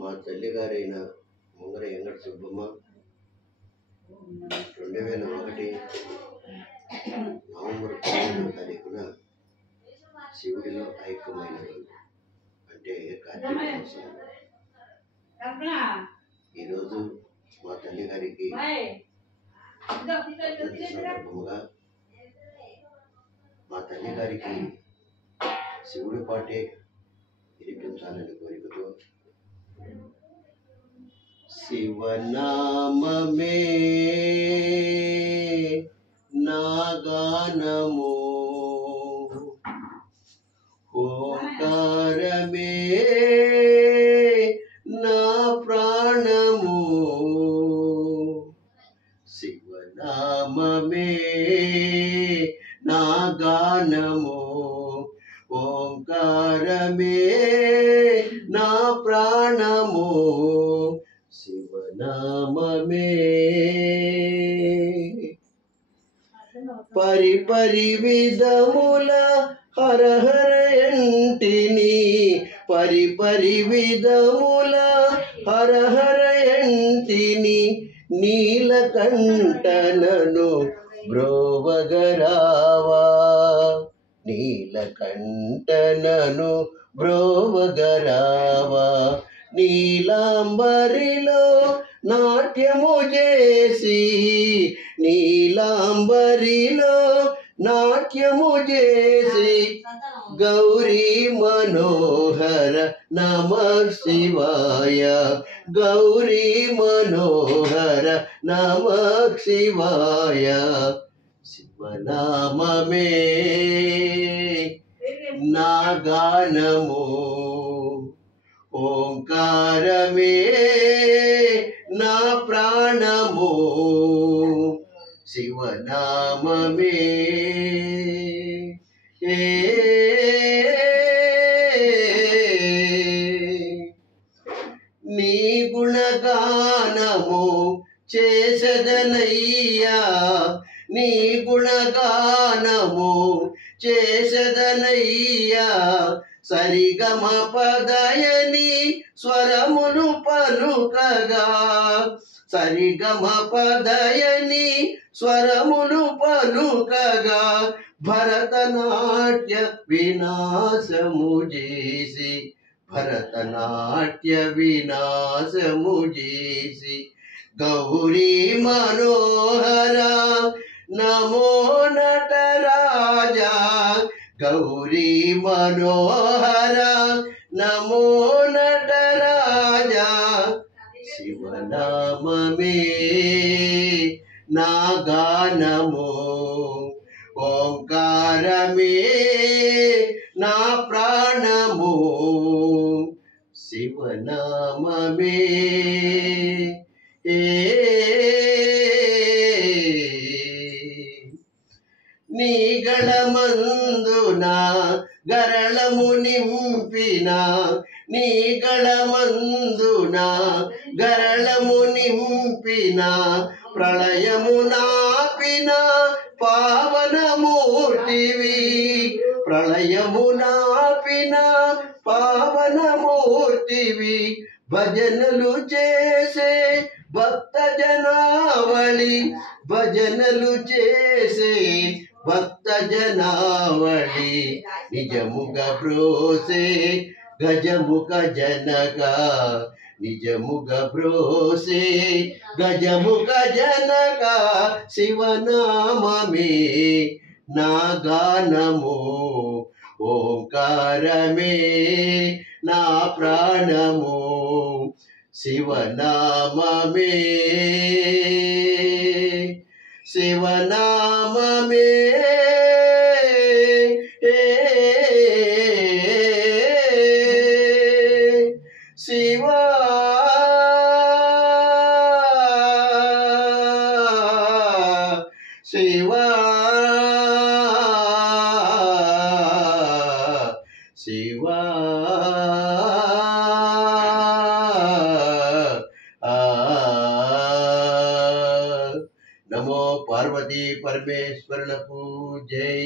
మా తల్లిగారైన ముంగర ఎంగడ సుబ్బమ్మ 2001 నవంబర్ 15వ తారీఖున శివుడిలో ఐక్యమైన రోజు అంటే కార్తీక మాసం. ఈరోజు మా తల్లిగారికి సందర్భముగా మా తల్లిగారికి శివుడి పాటే వినిపించాలని కోరికతో శివనామమే నా గానము, ఓంకారమే నా ప్రాణము, శివనామమే నా గానము, ఓంకారమే నా ప్రాణము, శివనామమే. పరిపరి విధముల హర హర ఎంటిని, పరిపరి విధముల హర హర ఎంటిని, నీలకంఠనను బ్రోవగరావా, నీలకంఠనను బ్రోవగరావా, నీలాంబరిలో నాట్యము చేసి, నీలాంబరిలో నాట్యము చేసి, గౌరీ మనోహర నమః శివాయ, గౌరీ మనోహర నమః శివాయ, శివనామమే నా గానము, ఓంకారమే నా ప్రాణము, శివనామమే. నీ గుణగానము చేసదనయ్యా, నీ గుణగానము చేసదనయ్యా, సరిగమ పదయని స్వరమును పలుకగా, సరిగమ పదయని స్వరమును పలుకగా, భరతనాట్య వినాశము చేసి, భరతనాట్య వినాశము చేసి, గౌరీ మనోహర నమో నటరాజా, గౌరీ మనోహర నమో నటరాజా, శివనామమే నా గానము, ఓంకారమే నా ప్రాణము, శివనామమే. నీ గళమందున గరళము నింపిన, నీ గళమందున గరళము నింపిన, ప్రళయము నాపిన పావనమూర్తివి, ప్రళయము నాపిన పావనమూర్తివి, భజనలు చేసే భక్త జనావళి, భజనలు చేసే భక్త జనావళి, నిజముగా బ్రోసే గజముఖ జనగా, నిజముగా బ్రోసే గజముఖ జనగా, శివనామమే నా గానము, ఓంకారమే నా ప్రాణము, శివనామమే, శివనామమే. శివా శివా శివా నమో పార్వతీ పరమేశ్వరులకు జై.